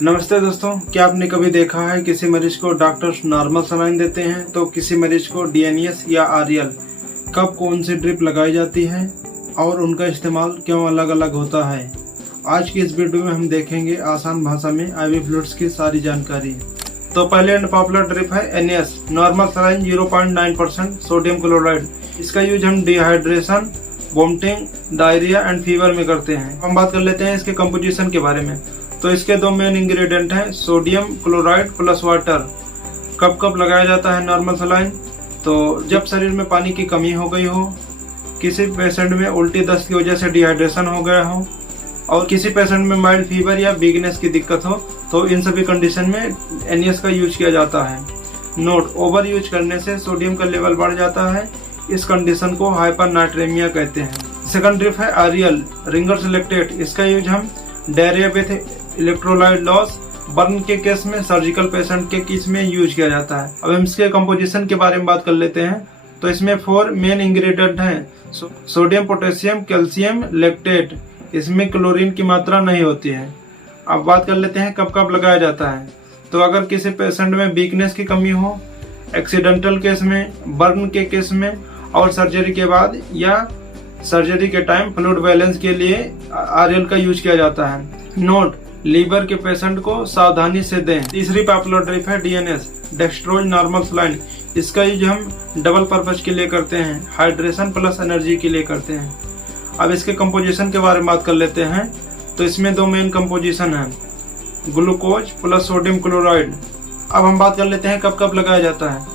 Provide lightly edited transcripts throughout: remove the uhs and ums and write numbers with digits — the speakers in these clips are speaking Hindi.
नमस्ते दोस्तों, क्या आपने कभी देखा है किसी मरीज को डॉक्टर्स नॉर्मल सलाइन देते हैं तो किसी मरीज को डीएनएस या आरएल, कब कौन सी ड्रिप लगाई जाती है और उनका इस्तेमाल क्यों अलग अलग होता है। आज की इस वीडियो में हम देखेंगे आसान भाषा में आईवी फ्लूइड्स की सारी जानकारी। तो पहले एंड पॉपुलर ड्रिप है NS normal saline 0.9% sodium chloride. इसका यूज हम dehydration, vomiting, diarrhoea and fever में करते हैं। हम बात कर लेते हैं इसके कंपोजिशन के बारे में। तो इसके दो मेन इंग्रेडिएंट हैं सोडियम क्लोराइड प्लस वाटर। कब कब लगाया जाता है नॉर्मल सलाइन? तो जब शरीर में पानी की कमी हो गई हो, किसी पेशेंट में उल्टी दस्त की वजह से डिहाइड्रेशन हो गया हो और किसी पेशेंट में माइल्ड फीवर या वीकनेस की दिक्कत हो, तो इन सभी कंडीशन में एनएस का यूज किया जाता है। नोट: ओवर यूज करने से सोडियम का लेवल बढ़ जाता है। इस कंडीशन को हाइपरनाइट्रेमिया कहते हैं। सेकंड ड्रिप है आरएल रिंगर्स लैक्टेट। इसका यूज हम diarrhoea with electrolyte loss, burn के केस में, सर्जिकल पेशेंट के केस में यूज किया जाता है। अब हम इसके कंपोजिशन के बारे में बात कर लेते हैं। तो इसमें 4 मेन इंग्रेडिएंट हैं सोडियम, पोटेशियम, कैल्शियम, लैक्टेट। इसमें क्लोरीन की मात्रा नहीं होती है। अब बात कर लेते हैं कब कब लगाया जाता है। तो अगर किसी पेशेंट में वीकनेस की कमी हो, एक्सीडेंटल केस में, बर्न के केस में और सर्जरी के बाद या सर्जरी के टाइम फ्लूइड बैलेंस के लिए आरएल का यूज किया जाता है। नोट: लीवर के पेशेंट को सावधानी से दें। तीसरी पॉपुलर ड्रिप है डीएनएस डेक्स्ट्रोज नॉर्मल सलाइन। इसका यूज हम डबल पर्पज के लिए करते हैं, हाइड्रेशन प्लस एनर्जी के लिए करते हैं। अब इसके कंपोजिशन के बारे में बात कर लेते हैं। तो इसमें 2 मेन कंपोजिशन है, ग्लूकोज प्लस सोडियम क्लोराइड। अब हम बात कर लेते हैं कब कब लगाया जाता है।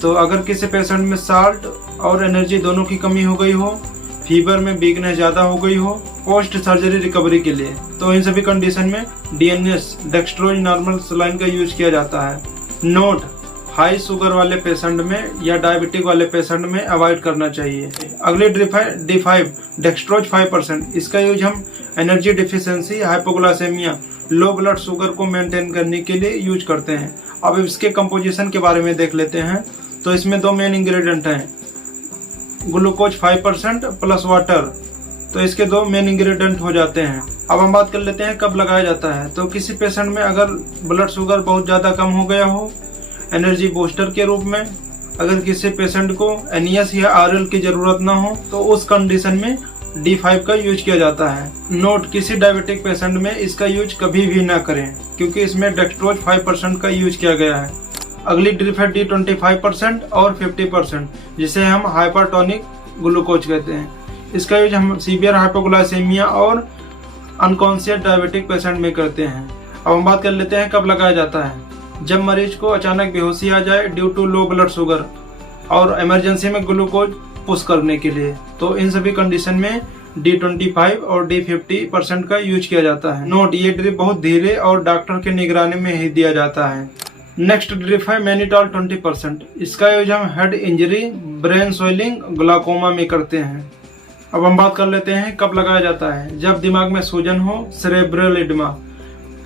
तो अगर किसी पेशेंट में साल्ट और एनर्जी दोनों की कमी हो गई हो, फीवर में वीकनेस ज्यादा हो गई हो, पोस्ट सर्जरी रिकवरी के लिए, तो इन सभी कंडीशन में डीएनएस डेक्स्ट्रोज नॉर्मल सलाइन का यूज किया जाता है। नोट: हाई शुगर वाले पेशेंट में या डायबिटिक वाले पेशेंट में अवॉइड करना चाहिए। अगली ड्रिप है D5 डेक्स्ट्रोज 5%। इसका यूज हम energy deficiency, hypoglycaemia, low blood sugar को मेंटेन करने के लिए यूज करते हैं। अब इसके कंपोजिशन के बारे में देख लेते हैं। तो इसमें 2 मेन इंग्रेडिएंट हैं, ग्लूकोज 5% प्लस वाटर। तो इसके 2 मेन इंग्रेडिएंट हो जाते हैं। अब हम बात कर लेते हैं कब लगाया जाता है। तो किसी पेशेंट में अगर ब्लड शुगर बहुत ज्यादा कम हो गया हो, एनर्जी बूस्टर के रूप में, अगर किसी पेशेंट को एनएस या आरएल की जरूरत ना हो, तो उस कंडीशन में D5 का यूज किया जाता है। नोट: किसी डायबिटिक पेशेंट में इसका यूज कभी भी ना करें, क्योंकि इसमें डेक्स्ट्रोज 5% का यूज किया गया है। अगली ड्रिप है D25% और 50%, जिसे हम हाइपरटोनिक ग्लूकोज कहते हैं। इसका यूज हम सीवियर हाइपोग्लाइसेमिया और अनकॉन्शियस डायबिटिक पेशेंट में करते हैं। अब हम बात कर लेते हैं कब लगाया जाता है। जब मरीज को अचानक बेहोशी आ जाए due to low blood sugar और इमरजेंसी में ग्लूकोज पुश करने के लिए, तो इन सभी कंडीशन में D25 और D50% का यूज किया जाता है। नोट: ये ड्रिप बहुत धीरे और डॉक्टर के निगरानी में ही दिया जाता है। नेक्स्ट ड्रिप है मैनिटॉल 20%। इसका यूज हम head injury, brain swelling, glaucoma में करते हैं। अब हम बात कर लेते हैं कब लगाया जाता है। जब दिमाग में सूजन हो, सेरेब्रल एडिमा,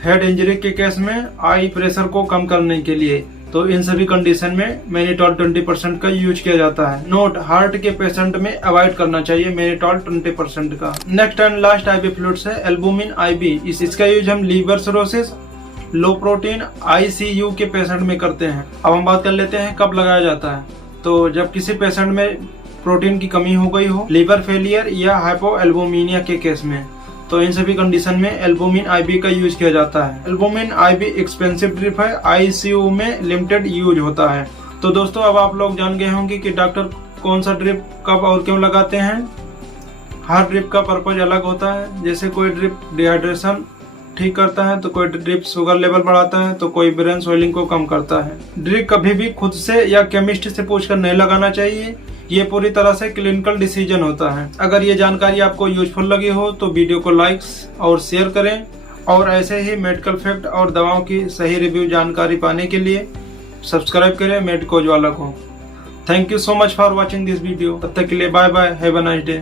हेड इंजरी के केस में, आई प्रेशर को कम करने के लिए, तो इन सभी कंडीशन में मैनिटॉल 20% का यूज किया जाता है। नोट: हार्ट के पेशेंट में अवॉइड करना चाहिए मैनिटॉल 20% का। Next and last ivy fluids है एल्बुमिन आईबी। इसका यूज हम लीवर सिरोसिस, लो प्रोटीन ICU के पेशेंट में करते हैं। अब हम बात कर लेते हैं कब लगाया जाता है। तो जब किसी पेशेंट में प्रोटीन की कमी हो गई हो, लिवर फेलियर या हाइपोएल्बुमिनिया के केस में, तो इन सभी कंडीशन में एल्बुमिन आईबी का यूज किया जाता है। एल्बुमिन आईबी एक्सपेंसिव ड्रिप है, ICU में लिमिटेड यूज होता है। तो दोस्तों, अब आप लोग जान गए होंगे कि डॉक्टर कौन सा ड्रिप कब और क्यों लगाते हैं। हर ड्रिप का पर्पज अलग होता है। जैसे कोई ड्रिप डिहाइड्रेशन ठीक करता है, तो कोई ड्रिप शुगर लेवल बढ़ाता है, तो कोई ब्रेन स्वेलिंग को कम करता है। ड्रिप कभी भी खुद से या केमिस्ट से पूछकर नहीं लगाना चाहिए। ये पूरी तरह से क्लिनिकल डिसीजन होता है। अगर ये जानकारी आपको यूजफुल लगी हो तो वीडियो को लाइक्स और शेयर करें, और ऐसे ही मेडिकल फैक्ट और दवाओं की सही रिव्यू जानकारी पाने के लिए सब्सक्राइब करें मेडकोज वाला को। Thank you so much for watching this video. तब तक के लिए bye bye, have a nice day.